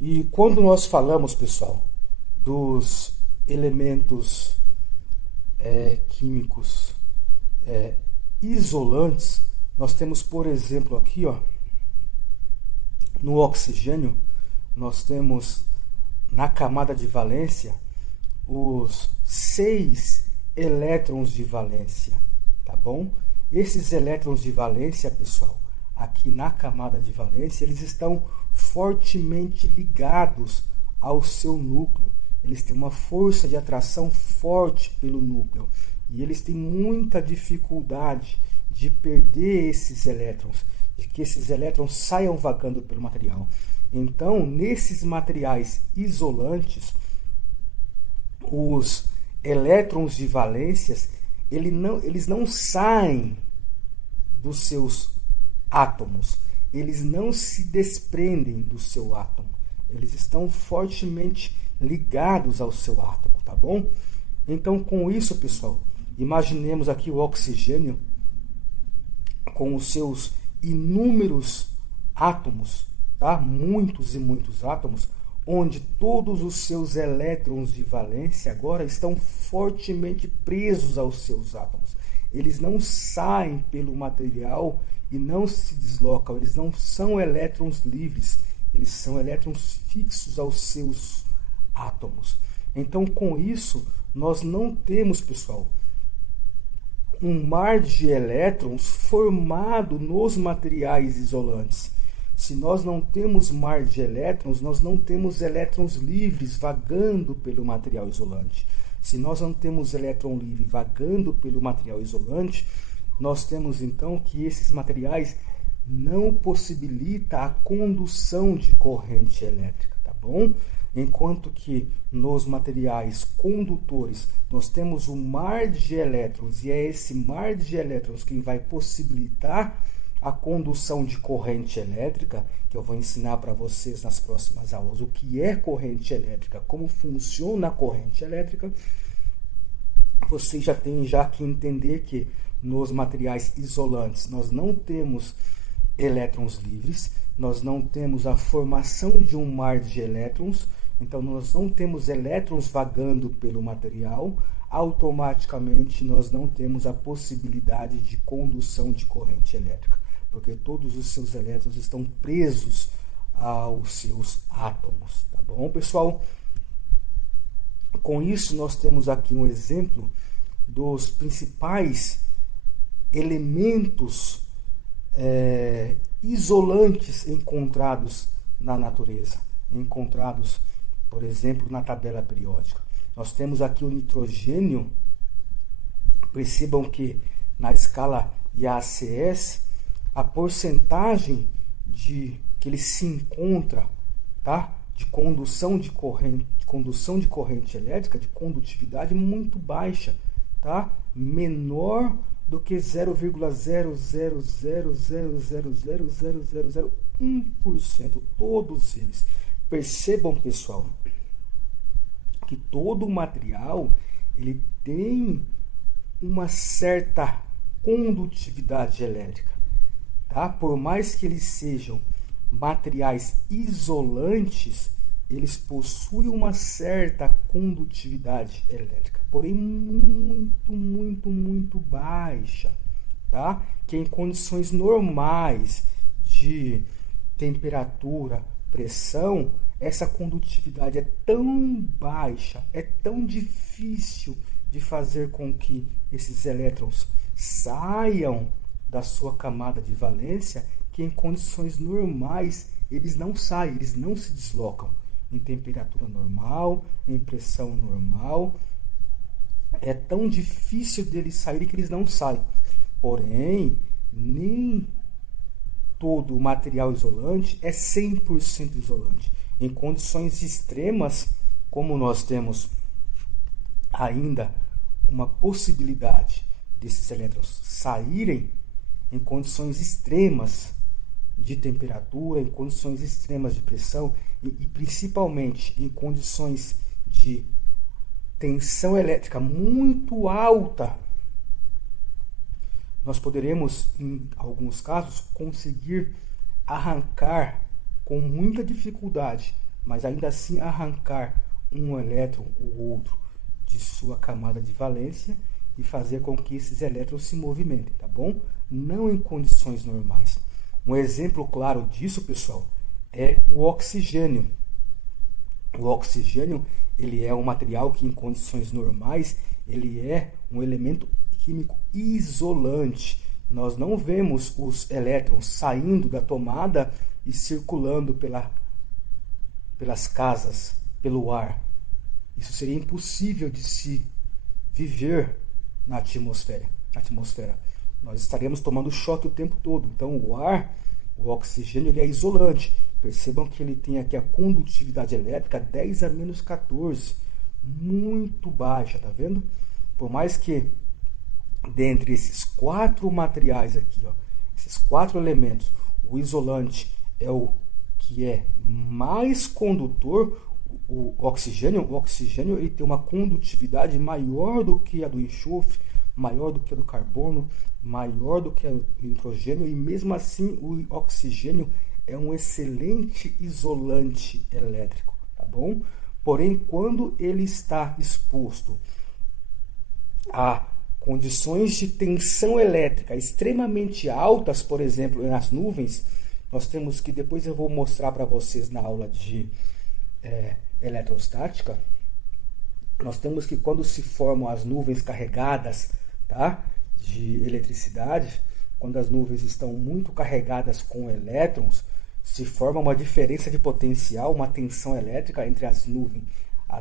E quando nós falamos, pessoal, dos elementos químicos isolantes, nós temos, por exemplo, aqui, ó, no oxigênio, nós temos na camada de valência os 6 elétrons de valência, tá bom? Esses elétrons de valência, pessoal, aqui na camada de valência, eles estão fortemente ligados ao seu núcleo. Eles têm uma força de atração forte pelo núcleo e eles têm muita dificuldade de perder esses elétrons, de que esses elétrons saiam vagando pelo material. Então, nesses materiais isolantes, os elétrons de valências, eles não saem dos seus átomos, eles não se desprendem do seu átomo, eles estão fortemente ligados ao seu átomo, tá bom? Então, com isso, pessoal, imaginemos aqui o oxigênio com os seus inúmeros átomos, tá? Muitos e muitos átomos, onde todos os seus elétrons de valência agora estão fortemente presos aos seus átomos. Eles não saem pelo material e não se deslocam, eles não são elétrons livres, eles são elétrons fixos aos seus átomos. Então, com isso, nós não temos, pessoal, um mar de elétrons formado nos materiais isolantes. Se nós não temos mar de elétrons, nós não temos elétrons livres vagando pelo material isolante. Se nós não temos elétron livre vagando pelo material isolante, nós temos então que esses materiais não possibilitam a condução de corrente elétrica, tá bom? Enquanto que nos materiais condutores nós temos um mar de elétrons e é esse mar de elétrons que vai possibilitar a condução de corrente elétrica, que eu vou ensinar para vocês nas próximas aulas o que é corrente elétrica, como funciona a corrente elétrica. Vocês já têm que entender que nos materiais isolantes nós não temos elétrons livres, nós não temos a formação de um mar de elétrons, então nós não temos elétrons vagando pelo material, automaticamente nós não temos a possibilidade de condução de corrente elétrica, porque todos os seus elétrons estão presos aos seus átomos, tá bom, pessoal? Com isso, nós temos aqui um exemplo dos principais elementos isolantes encontrados na natureza, encontrados, por exemplo, na tabela periódica. Nós temos aqui o nitrogênio. Percebam que na escala IACS, a porcentagem que ele se encontra, tá? de condução de corrente elétrica, de condutividade muito baixa, tá? Menor do que 0,000000001%, todos eles. Percebam, pessoal, que todo o material ele tem uma certa condutividade elétrica, tá? Por mais que eles sejam materiais isolantes, eles possuem uma certa condutividade elétrica, porém muito baixa, tá? Que em condições normais de temperatura, pressão, essa condutividade é tão baixa, é tão difícil de fazer com que esses elétrons saiam da sua camada de valência, que em condições normais eles não saem, eles não se deslocam. Em temperatura normal, em pressão normal, é tão difícil deles saírem que eles não saem. Porém, nem todo o material isolante é 100% isolante. Em condições extremas, como nós temos ainda uma possibilidade desses elétrons saírem em condições extremas de temperatura, em condições extremas de pressão e principalmente em condições de tensão elétrica muito alta, nós poderemos, em alguns casos, conseguir arrancar com muita dificuldade mas ainda assim arrancar um elétron ou outro de sua camada de valência e fazer com que esses elétrons se movimentem, tá bom? Não em condições normais. Um exemplo claro disso, pessoal, é o oxigênio. O oxigênio, ele é um material que em condições normais, ele é um elemento químico isolante. Nós não vemos os elétrons saindo da tomada e circulando pelas casas, pelo ar. Isso seria impossível de se viver na atmosfera. Nós estaremos tomando choque o tempo todo. Então o ar, o oxigênio, ele é isolante. Percebam que ele tem aqui a condutividade elétrica 10 a menos 14. Muito baixa, tá vendo? Por mais que dentre esses 4 materiais aqui, ó, esses 4 elementos, o isolante é o que é mais condutor. O oxigênio ele tem uma condutividade maior do que a do enxofre, maior do que a do carbono, maior do que a do nitrogênio, e mesmo assim o oxigênio é um excelente isolante elétrico, tá bom? Porém, quando ele está exposto a condições de tensão elétrica extremamente altas, por exemplo, nas nuvens, nós temos que, depois eu vou mostrar para vocês na aula de eletrostática, nós temos que, quando se formam as nuvens carregadas, tá, de eletricidade, quando as nuvens estão muito carregadas com elétrons, se forma uma diferença de potencial, uma tensão elétrica entre a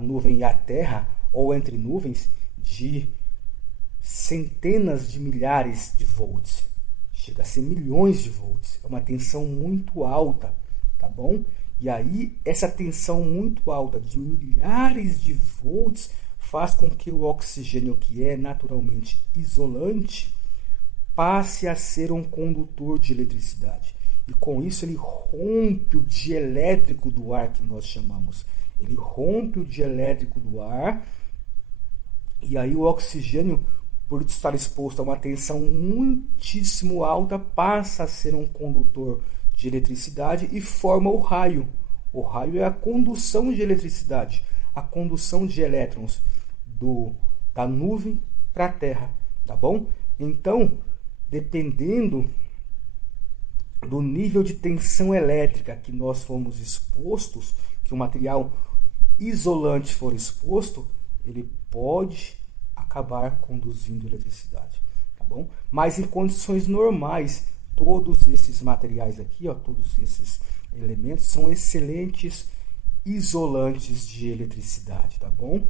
nuvem e a Terra, ou entre nuvens, de centenas de milhares de volts. Chega a ser milhões de volts. É uma tensão muito alta, tá bom? E aí, essa tensão muito alta de milhares de volts faz com que o oxigênio, que é naturalmente isolante, passe a ser um condutor de eletricidade. E com isso ele rompe o dielétrico do ar, que nós chamamos. Ele rompe o dielétrico do ar, e aí o oxigênio, por estar exposto a uma tensão muitíssimo alta, passa a ser um condutor de eletricidade e forma o raio. O raio é a condução de eletricidade, a condução de elétrons da nuvem para a Terra, tá bom? Então, dependendo do nível de tensão elétrica que nós fomos expostos, que o material isolante for exposto, ele pode acabar conduzindo eletricidade, tá bom? Mas em condições normais, todos esses materiais aqui, ó, todos esses elementos são excelentes isolantes de eletricidade, tá bom?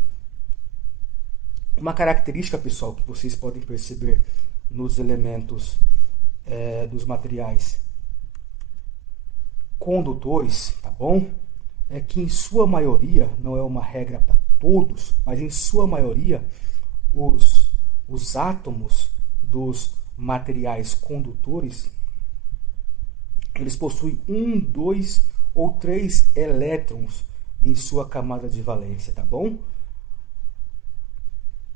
Uma característica, pessoal, que vocês podem perceber nos elementos dos materiais condutores, tá bom? É que em sua maioria, não é uma regra para todos, mas em sua maioria, os átomos dos materiais condutores, eles possuem 1, 2 ou 3 elétrons em sua camada de valência, tá bom?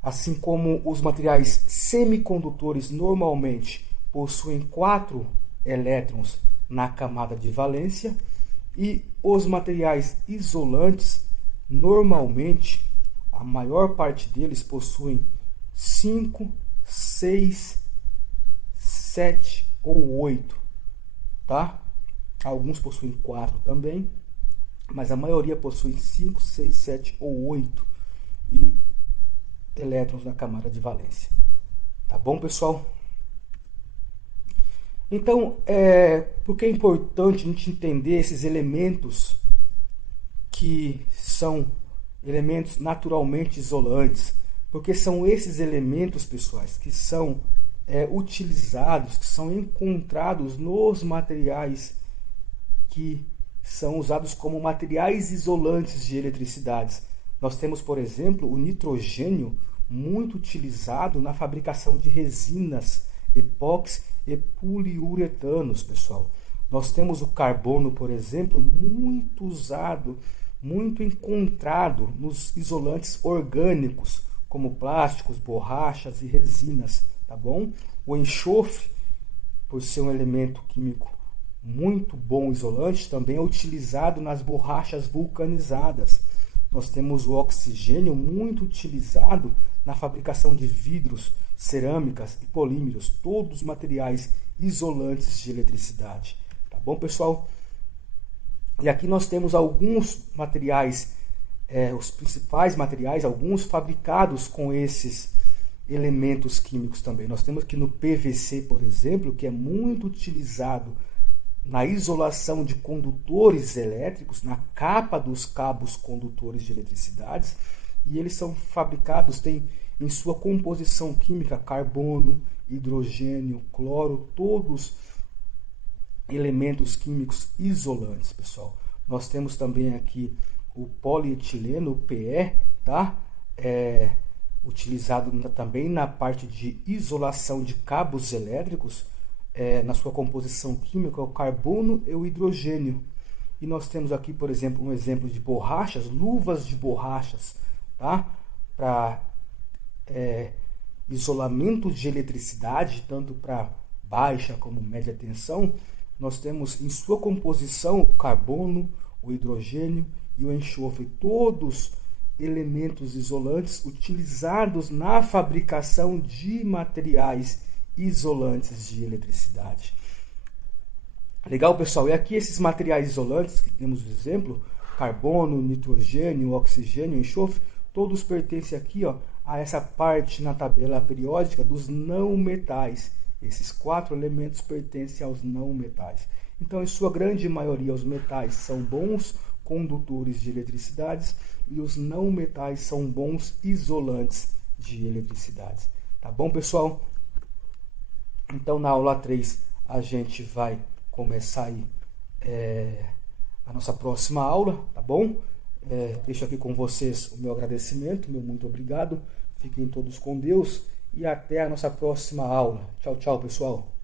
Assim como os materiais semicondutores normalmente possuem 4 elétrons na camada de valência, e os materiais isolantes, normalmente, a maior parte deles possuem 5, 6, 7 ou 8, tá? Alguns possuem 4 também, mas a maioria possui 5, 6, 7 ou 8 elétrons na camada de valência. Tá bom, pessoal? Então, por que é importante a gente entender esses elementos que são elementos naturalmente isolantes? Porque são esses elementos, pessoais, que são utilizados, que são encontrados nos materiais que são usados como materiais isolantes de eletricidades. Nós temos, por exemplo, o nitrogênio, muito utilizado na fabricação de resinas epóxi e poliuretanos, pessoal. Nós temos o carbono, por exemplo, muito usado, muito encontrado nos isolantes orgânicos, como plásticos, borrachas e resinas, tá bom? O enxofre, por ser um elemento químico muito bom isolante também é utilizado nas borrachas vulcanizadas. Nós temos o oxigênio muito utilizado na fabricação de vidros, cerâmicas e polímeros, todos os materiais isolantes de eletricidade. Tá bom, pessoal? E aqui nós temos alguns materiais, os principais materiais, alguns fabricados com esses elementos químicos também. Nós temos aqui no PVC, por exemplo, que é muito utilizado na isolação de condutores elétricos, na capa dos cabos condutores de eletricidade, e eles são fabricados, tem em sua composição química carbono, hidrogênio, cloro, todos elementos químicos isolantes, pessoal. Nós temos também aqui o polietileno, o PE, tá? Utilizado também na parte de isolação de cabos elétricos, na sua composição química, o carbono e o hidrogênio. E nós temos aqui, por exemplo, um exemplo de borrachas, luvas de borrachas, tá? Para isolamento de eletricidade, tanto para baixa como média tensão. Nós temos em sua composição o carbono, o hidrogênio e o enxofre, todos elementos isolantes utilizados na fabricação de materiais isolantes de eletricidade. Legal, pessoal? E aqui esses materiais isolantes que temos o exemplo, carbono, nitrogênio, oxigênio, enxofre, todos pertencem aqui, ó, a essa parte na tabela periódica dos não metais. Esses 4 elementos pertencem aos não metais. Então, em sua grande maioria, os metais são bons condutores de eletricidade e os não metais são bons isolantes de eletricidade. Tá bom, pessoal? Então, na aula 3, a gente vai começar aí, a nossa próxima aula, tá bom? Deixo aqui com vocês o meu agradecimento, meu muito obrigado. Fiquem todos com Deus e até a nossa próxima aula. Tchau, tchau, pessoal.